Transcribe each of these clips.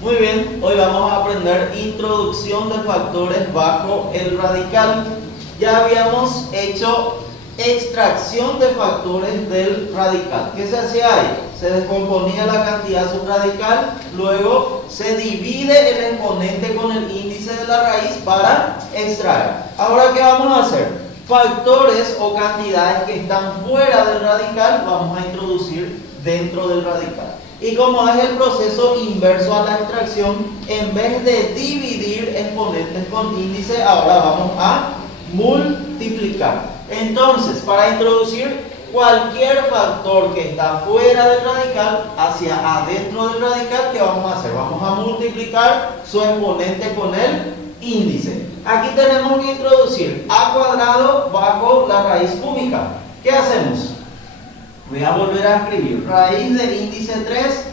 Muy bien, hoy vamos a aprender introducción de factores bajo el radical. Ya habíamos hecho extracción de factores del radical. ¿Qué se hacía ahí? Se descomponía la cantidad subradical, luego se divide el exponente con el índice de la raíz para extraer. Ahora, ¿qué vamos a hacer? Factores o cantidades que están fuera del radical vamos a introducir dentro del radical. Y como es el proceso inverso a la extracción, en vez de dividir exponentes con índice, ahora vamos a multiplicar. Entonces, para introducir cualquier factor que está fuera del radical hacia adentro del radical, ¿qué vamos a hacer? Vamos a multiplicar su exponente con el índice. Aquí tenemos que introducir a cuadrado bajo la raíz cúbica. ¿Qué hacemos? Voy a volver a escribir raíz del índice 3,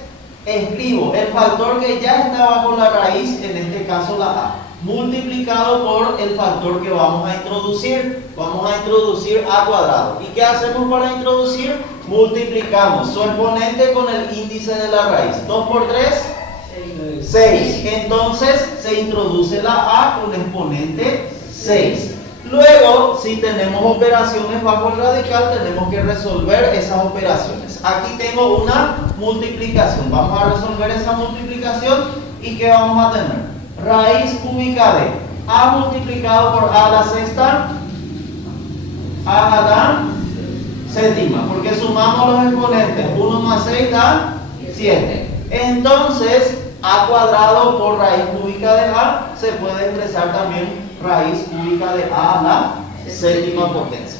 escribo el factor que ya está bajo la raíz, en este caso la a, multiplicado por el factor que vamos a introducir. Vamos a introducir a cuadrado. ¿Y qué hacemos para introducir? Multiplicamos su exponente con el índice de la raíz. 2 por 3, 6. Entonces se introduce la a con exponente 6. Luego, si tenemos operaciones bajo el radical, tenemos que resolver esas operaciones. Aquí tengo una multiplicación. Vamos a resolver esa multiplicación. ¿Y qué vamos a tener? Raíz cúbica de a multiplicado por a a la sexta, a la séptima. Porque sumamos los exponentes. 1 más 6 da 7. Entonces, a cuadrado por raíz cúbica de a se puede expresar también raíz cúbica de a la séptima potencia.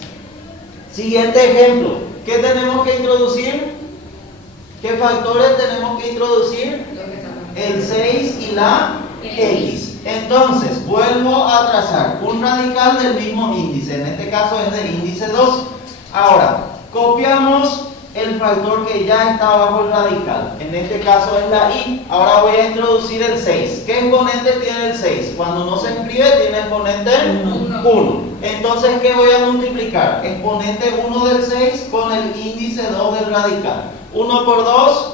Siguiente ejemplo. ¿Qué tenemos que introducir? ¿Qué factores tenemos que introducir? El 6 y la x. Entonces, vuelvo a trazar un radical del mismo índice. En este caso es del índice 2. Ahora, copiamos el factor que ya está bajo el radical. En este caso es la i. Ahora voy a introducir el 6. ¿Qué exponente tiene el 6? Cuando no se escribe tiene exponente 1. Entonces, ¿qué voy a multiplicar? Exponente 1 del 6 con el índice 2 del radical. 1 por 2,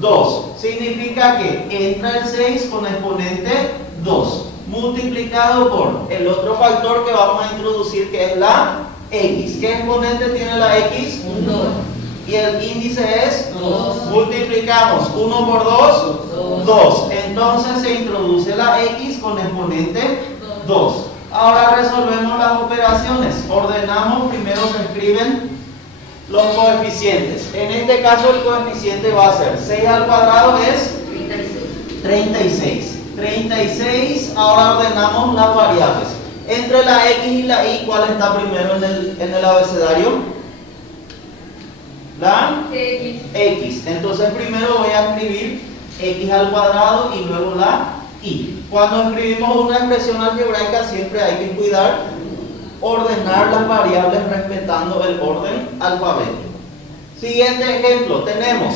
2. Significa que entra el 6 con exponente 2. Multiplicado por el otro factor que vamos a introducir, que es la x. ¿Qué exponente tiene la x? 1. Y el índice es 2. Multiplicamos 1 por 2, 2. Entonces se introduce la x con exponente 2. Ahora resolvemos las operaciones. Ordenamos, primero se escriben los coeficientes. En este caso el coeficiente va a ser 6 al cuadrado es 36. 36, ahora ordenamos las variables. Entre la x y la y, ¿cuál está primero en el abecedario? La x. Entonces primero voy a escribir x al cuadrado y luego la y. Cuando escribimos una expresión algebraica siempre hay que cuidar ordenar las variables respetando el orden alfabético. Siguiente ejemplo, tenemos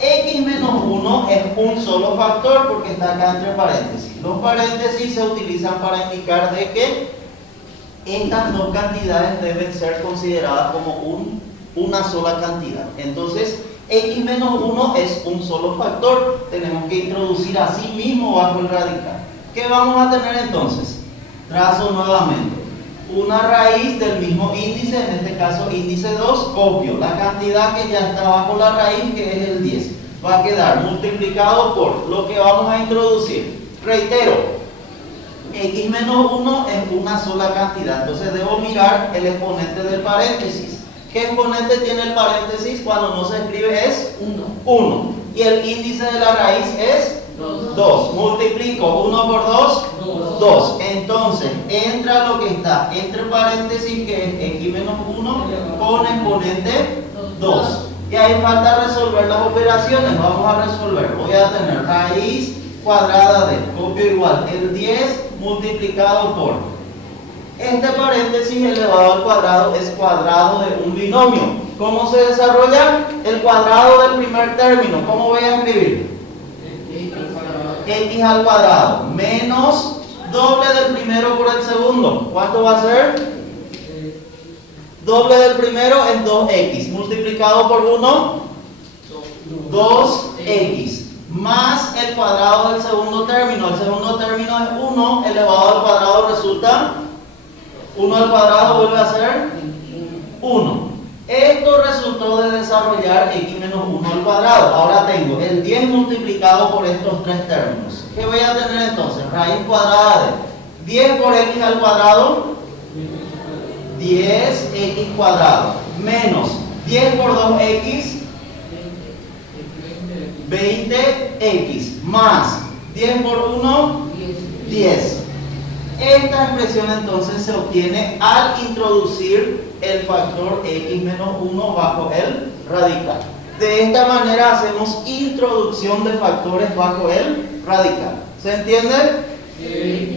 x menos 1 es un solo factor porque está acá entre paréntesis. Los paréntesis se utilizan para indicar de que estas dos cantidades deben ser consideradas como una sola cantidad. Entonces, x menos 1 es un solo factor. Tenemos que introducir así mismo bajo el radical. ¿Qué vamos a tener entonces? Trazo nuevamente. Una raíz del mismo índice, en este caso índice 2, copio la cantidad que ya está bajo la raíz, que es el 10. Va a quedar multiplicado por lo que vamos a introducir. Reitero, x menos 1 es una sola cantidad. Entonces debo mirar el exponente del paréntesis. ¿Qué exponente tiene el paréntesis cuando no se escribe? Es 1. Y el índice de la raíz es 2. Multiplico 1 por 2, 2. Entonces, entra lo que está entre paréntesis, que es x menos 1, con exponente 2. Y ahí falta resolver las operaciones. Vamos a resolver. Voy a tener raíz cuadrada de, copio igual, el 10 multiplicado por este paréntesis elevado al cuadrado es cuadrado de un binomio. ¿Cómo se desarrolla? El cuadrado del primer término. ¿Cómo voy a escribir? X al cuadrado menos doble del primero por el segundo. ¿Cuánto va a ser? Doble del primero es 2x multiplicado por 1, 2x más el cuadrado del segundo término. El segundo término es 1 elevado al cuadrado, resulta 1 al cuadrado vuelve a ser 1. Esto resultó de desarrollar x menos 1 al cuadrado. Ahora tengo el 10 multiplicado por estos tres términos. ¿Qué voy a tener entonces? Raíz cuadrada de 10 por x al cuadrado, 10x cuadrado, menos 10 por 2x, 20x, más 10 por 1, 10. Esta expresión entonces se obtiene al introducir el factor x menos 1 bajo el radical. De esta manera hacemos introducción de factores bajo el radical. ¿Se entiende? Sí.